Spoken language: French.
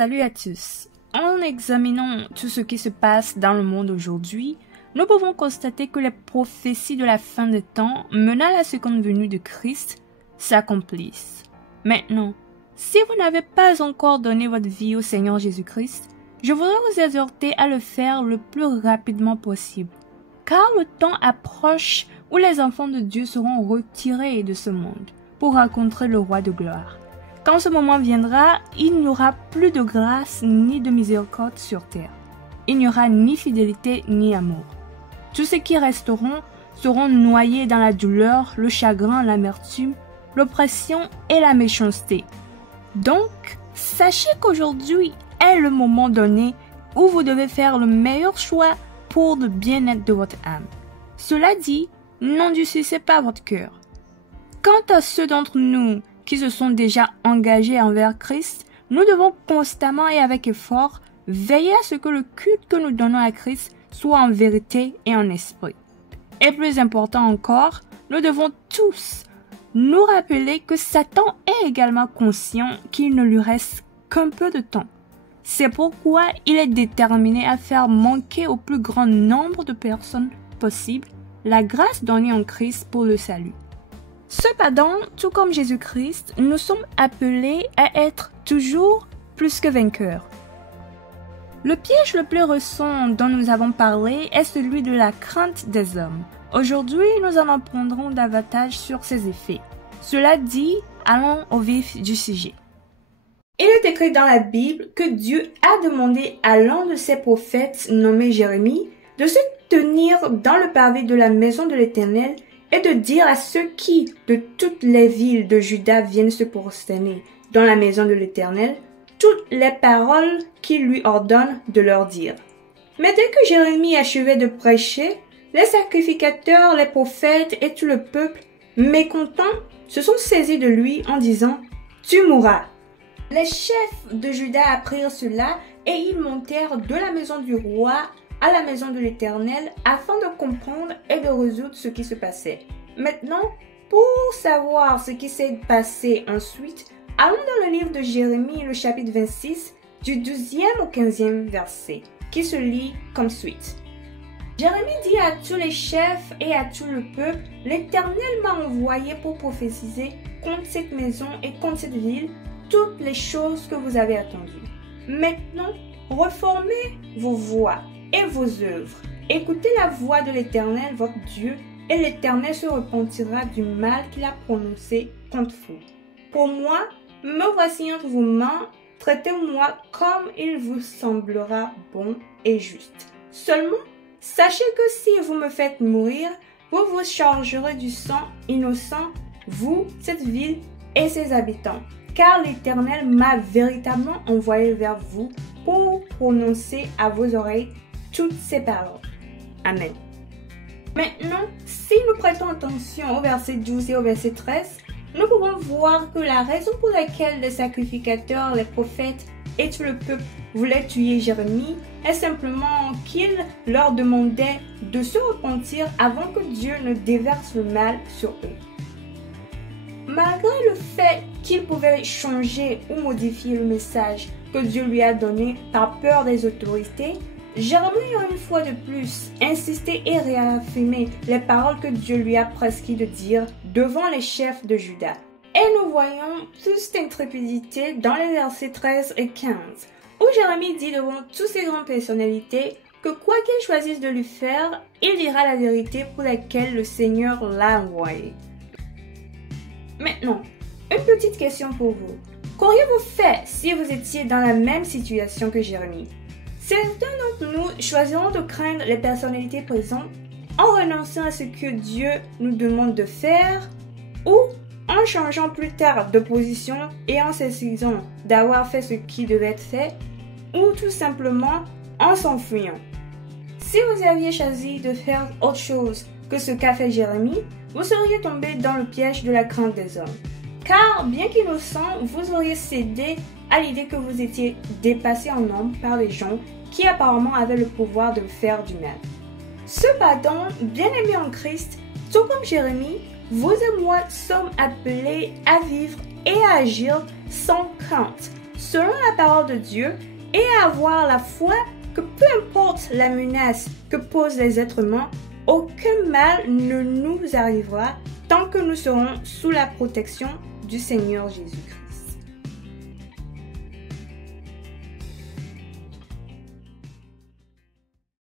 Salut à tous. En examinant tout ce qui se passe dans le monde aujourd'hui, nous pouvons constater que les prophéties de la fin des temps menant à la seconde venue de Christ s'accomplissent. Maintenant, si vous n'avez pas encore donné votre vie au Seigneur Jésus-Christ, je voudrais vous exhorter à le faire le plus rapidement possible, car le temps approche où les enfants de Dieu seront retirés de ce monde pour rencontrer le roi de gloire. Quand ce moment viendra, il n'y aura plus de grâce ni de miséricorde sur terre. Il n'y aura ni fidélité ni amour. Tous ceux qui resteront seront noyés dans la douleur, le chagrin, l'amertume, l'oppression et la méchanceté. Donc, sachez qu'aujourd'hui est le moment donné où vous devez faire le meilleur choix pour le bien-être de votre âme. Cela dit, n'endurcissez pas votre cœur. Quant à ceux d'entre nous qui se sont déjà engagés envers Christ, nous devons constamment et avec effort veiller à ce que le culte que nous donnons à Christ soit en vérité et en esprit. Et plus important encore, nous devons tous nous rappeler que Satan est également conscient qu'il ne lui reste qu'un peu de temps. C'est pourquoi il est déterminé à faire manquer au plus grand nombre de personnes possible la grâce donnée en Christ pour le salut. Cependant, tout comme Jésus-Christ, nous sommes appelés à être toujours plus que vainqueurs. Le piège le plus récent dont nous avons parlé est celui de la crainte des hommes. Aujourd'hui, nous en apprendrons davantage sur ses effets. Cela dit, allons au vif du sujet. Il est écrit dans la Bible que Dieu a demandé à l'un de ses prophètes nommé Jérémie de se tenir dans le pavé de la maison de l'Éternel et de dire à ceux qui, de toutes les villes de Juda, viennent se prosterner dans la maison de l'Éternel, toutes les paroles qu'il lui ordonne de leur dire. Mais dès que Jérémie achevait de prêcher, les sacrificateurs, les prophètes et tout le peuple, mécontents, se sont saisis de lui en disant « Tu mourras ». Les chefs de Juda apprirent cela et ils montèrent de la maison du roi à la maison de l'Éternel afin de comprendre et de résoudre ce qui se passait. Maintenant, pour savoir ce qui s'est passé ensuite, allons dans le livre de Jérémie, le chapitre 26, du 12e au 15e verset, qui se lit comme suite. Jérémie dit à tous les chefs et à tout le peuple, « L'Éternel m'a envoyé pour prophétiser contre cette maison et contre cette ville toutes les choses que vous avez attendues. Maintenant, reformez vos voies et vos œuvres. Écoutez la voix de l'Éternel, votre Dieu, et l'Éternel se repentira du mal qu'il a prononcé contre vous. Pour moi, me voici entre vos mains, traitez-moi comme il vous semblera bon et juste. Seulement, sachez que si vous me faites mourir, vous vous chargerez du sang innocent, vous, cette ville et ses habitants. Car l'Éternel m'a véritablement envoyé vers vous pour prononcer à vos oreilles toutes ces paroles. Amen. Maintenant, si nous prêtons attention au verset 12 et au verset 13, nous pouvons voir que la raison pour laquelle les sacrificateurs, les prophètes et tout le peuple voulaient tuer Jérémie est simplement qu'il leur demandait de se repentir avant que Dieu ne déverse le mal sur eux. Malgré le fait qu'il pouvait changer ou modifier le message que Dieu lui a donné par peur des autorités, Jérémie a une fois de plus insisté et réaffirmé les paroles que Dieu lui a prescrit de dire devant les chefs de Juda. Et nous voyons plus d'intrépidité dans les versets 13 et 15, où Jérémie dit devant toutes ces grandes personnalités que quoi qu'ils choisissent de lui faire, il dira la vérité pour laquelle le Seigneur l'a envoyé. Maintenant, une petite question pour vous. Qu'auriez-vous fait si vous étiez dans la même situation que Jérémie? Certains d'entre nous choisiront de craindre les personnalités présentes en renonçant à ce que Dieu nous demande de faire ou en changeant plus tard de position et en s'excusant d'avoir fait ce qui devait être fait ou tout simplement en s'enfuyant. Si vous aviez choisi de faire autre chose que ce qu'a fait Jérémie, vous seriez tombé dans le piège de la crainte des hommes. Car, bien qu'innocent, vous auriez cédé à l'idée que vous étiez dépassé en nombre par les gens qui apparemment avaient le pouvoir de faire du mal. Cependant, bien-aimés en Christ, tout comme Jérémie, vous et moi sommes appelés à vivre et à agir sans crainte, selon la parole de Dieu et avoir la foi que peu importe la menace que posent les êtres humains, aucun mal ne nous arrivera tant que nous serons sous la protection du Seigneur Jésus-Christ.